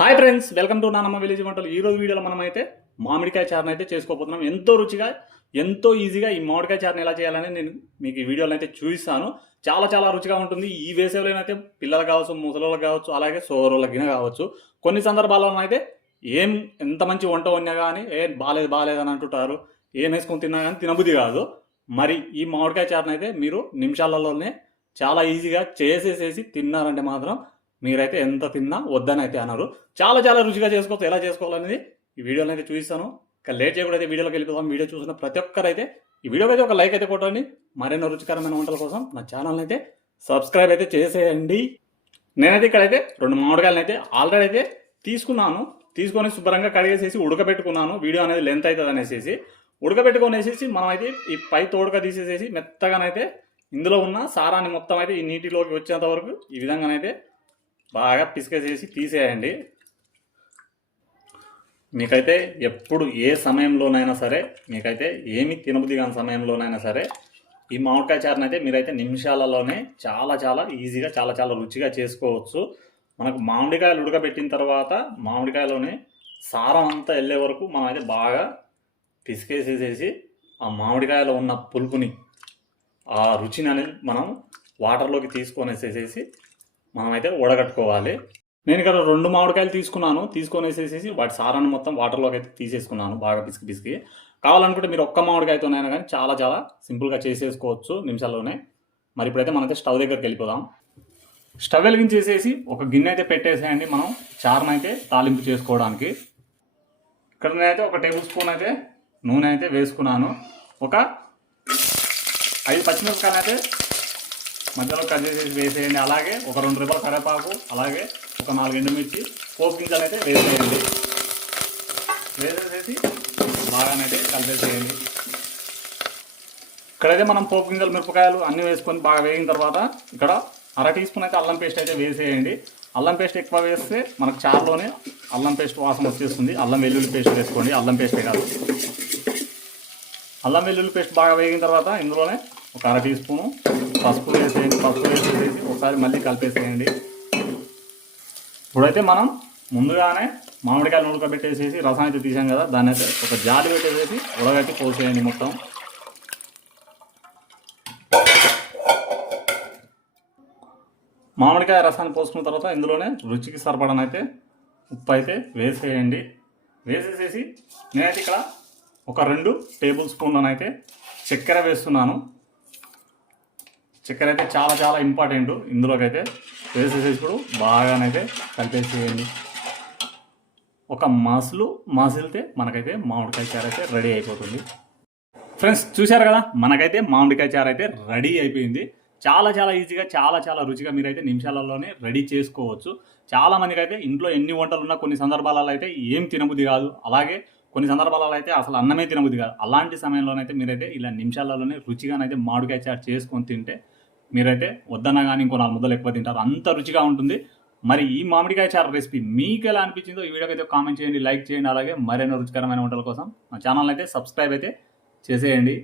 Hi friends, welcome to నానమ్మ village వంటలు. ఈ రోజు వీడియోలో మనం అయితే మామిడికాయ చారుని అయితే చేసుకోబోతున్నాం. ఎంతో రుచిగా, ఎంతో ఈజీగా ఈ మామిడికాయ చారుని ఎలా చేయాలని నేను మీకు ఈ వీడియోలో అయితే చూపిస్తాను. చాలా చాలా రుచిగా ఉంటుంది. ఈ వేసవిలో అయితే పిల్లలు కావచ్చు, ముసలోళ్ళకి కావచ్చు, అలాగే సోరోళ్ళకి కావచ్చు. కొన్ని సందర్భాల్లో అయితే ఎంత మంచి వంట వండినా కానీ బాలేదు అని అంటుంటారు. ఏం వేసుకొని తిన్నా కానీ తినబుద్ధి కాదు. మరి ఈ మామిడికాయ చారుని అయితే మీరు నిమిషాలలోనే చాలా ఈజీగా చేసేసేసి తిన్నారంటే మాత్రం మీరైతే ఎంత తిన్నా వద్దని అయితే అన్నారు. చాలా చాలా రుచిగా చేసుకోవచ్చు. ఎలా చేసుకోవాలనేది ఈ వీడియోలో అయితే చూపిస్తాను. ఇక లేట్ చేయకుండా అయితే వీడియోలోకి వెళ్ళిపోతాం. వీడియో చూసిన ప్రతి ఒక్కరైతే ఈ వీడియోకి అయితే ఒక లైక్ అయితే కొట్టండి. మరెన్నో రుచికరమైన వంటల కోసం నా ఛానల్ని అయితే సబ్స్క్రైబ్ అయితే చేసేయండి. నేనైతే ఇక్కడైతే 2 మామిడికాయలను అయితే ఆల్రెడీ అయితే తీసుకొని శుభ్రంగా కడిగేసేసి ఉడకబెట్టుకున్నాను. వీడియో అనేది లెంత్ అవుతుంది అనేసి ఉడకబెట్టుకొనేసేసి మనం అయితే ఈ పై తోడుక తీసేసేసి మెత్తగానైతే ఇందులో ఉన్న సారాన్ని మొత్తం అయితే ఈ నీటిలోకి వచ్చేంత వరకు ఈ విధంగానైతే బాగా పిసికేసేసి తీసేయండి. మీకైతే ఎప్పుడు ఏ సమయంలోనైనా సరే, మీకైతే ఏమి తినబుద్ధి కాని సమయంలోనైనా సరే ఈ మామిడికాయ చారుని అయితే మీరైతే నిమిషాలలోనే చాలా చాలా ఈజీగా, చాలా చాలా రుచిగా చేసుకోవచ్చు. మనకు మామిడికాయలు ఉడకబెట్టిన తర్వాత మామిడికాయలోనే సారం అంతా వెళ్ళే వరకు మనం అయితే బాగా పిసికేసేసేసి ఆ మామిడికాయలో ఉన్న పులుపుని, ఆ రుచిని అనేది మనం వాటర్లోకి తీసుకొనేసేసేసి మనమైతే ఉడగట్టుకోవాలి. నేను ఇక్కడ 2 మామిడికాయలు తీసుకొనేసేసి వాటి సారాన్ని మొత్తం వాటర్లోకి అయితే తీసేసుకున్నాను బాగా పిసికి. కావాలనుకుంటే మీరు ఒక్క మామిడికాయతోనైనా కానీ చాలా చాలా సింపుల్గా చేసేసుకోవచ్చు నిమిషాల్లోనే. మరి ఇప్పుడైతే మనైతే స్టవ్ దగ్గరికి వెళ్ళిపోదాం. స్టవ్ వెలిగించేసేసి ఒక గిన్నె అయితే పెట్టేసేయండి మనం చారుని అయితే తాలింపు చేసుకోవడానికి. ఇక్కడ నేనైతే 1 టేబుల్ స్పూన్ అయితే నూనె అయితే వేసుకున్నాను. ఒక 5 పచ్చిమిరపకాయలు అయితే మధ్యలో కట్ చేసేసి వేసేయండి. అలాగే ఒక 2 రిబ్బల కరివేపాకు, అలాగే ఒక 4 ఎండుమిర్చి, పోపు గింజలు అయితే వేసేయండి. వేసేసేసి బాగానైతే కలిపేసేయండి. ఇక్కడైతే మనం పోపు గింజలు, మిరపకాయలు అన్నీ వేసుకొని బాగా వేగిన తర్వాత ఇక్కడ 1/2 టీ స్పూన్ అయితే అల్లం పేస్ట్ అయితే వేసేయండి. అల్లం పేస్ట్ ఎక్కువ వేస్తే మనకు చారులోనే అల్లం పేస్ట్ వాసన వచ్చేస్తుంది. అల్లం వెల్లుల్లి పేస్ట్ వేసుకోండి, అల్లం పేస్టే కాదు. అల్లం వెల్లుల్లి పేస్ట్ బాగా వేగిన తర్వాత ఇందులోనే ఒక 1/2 టీ స్పూను పసుపు వేసేయండి. పసుపు వేసేసి ఒకసారి మళ్ళీ కలిపేసేయండి. ఇప్పుడైతే మనం ముందుగానే మామిడికాయలు ఉడకబెట్టేసేసి రసం అయితే తీసాం కదా, దాన్ని అయితే ఒక జాలి పెట్టేసేసి ఉడకట్టి పోసేయండి మొత్తం. మామిడికాయ రసాన్ని పోసుకున్న తర్వాత ఇందులోనే రుచికి సరిపడనైతే ఉప్పు అయితే వేసేయండి. వేసేసేసి నేనైతే ఇక్కడ ఒక 2 టేబుల్ స్పూన్లనైతే చక్కెర వేస్తున్నాను. చక్కెర అయితే చాలా చాలా ఇంపార్టెంట్. ఇందులోకి అయితే వేసేసేసి ఇప్పుడు బాగానైతే కలిపేసేయండి. ఒక మసిలితే మనకైతే మామిడికాయ చారు అయితే రెడీ అయిపోతుంది. ఫ్రెండ్స్ చూశారు కదా, మనకైతే మామిడికాయ చారు అయితే రెడీ అయిపోయింది. చాలా చాలా ఈజీగా, చాలా చాలా రుచిగా మీరైతే నిమిషాలలోనే రెడీ చేసుకోవచ్చు. చాలా మందికి అయితే ఇంట్లో ఎన్ని వంటలు ఉన్నా కొన్ని సందర్భాలలో అయితే ఏం తినబుద్ధి కాదు, అలాగే కొన్ని సందర్భాలలో అయితే అసలు అన్నమే తినబుద్ధి కాదు. అలాంటి సమయంలోనైతే మీరైతే ఇలా నిమిషాలలోనే రుచిగానైతే మామిడికాయ చారు చేసుకొని తింటే మీరైతే వద్దన్నా కానీ ఇంకో 4 ముద్దలు ఎక్కువ తింటారు. అంత రుచిగా ఉంటుంది. మరి ఈ మామిడికాయ చారు రెసిపీ మీకు ఎలా అనిపించిందో ఈ వీడియోకి అయితే కామెంట్ చేయండి, లైక్ చేయండి. అలాగే మరెన్నో రుచికరమైన వంటల కోసం మా ఛానల్ అయితే సబ్స్క్రైబ్ అయితే చేసేయండి.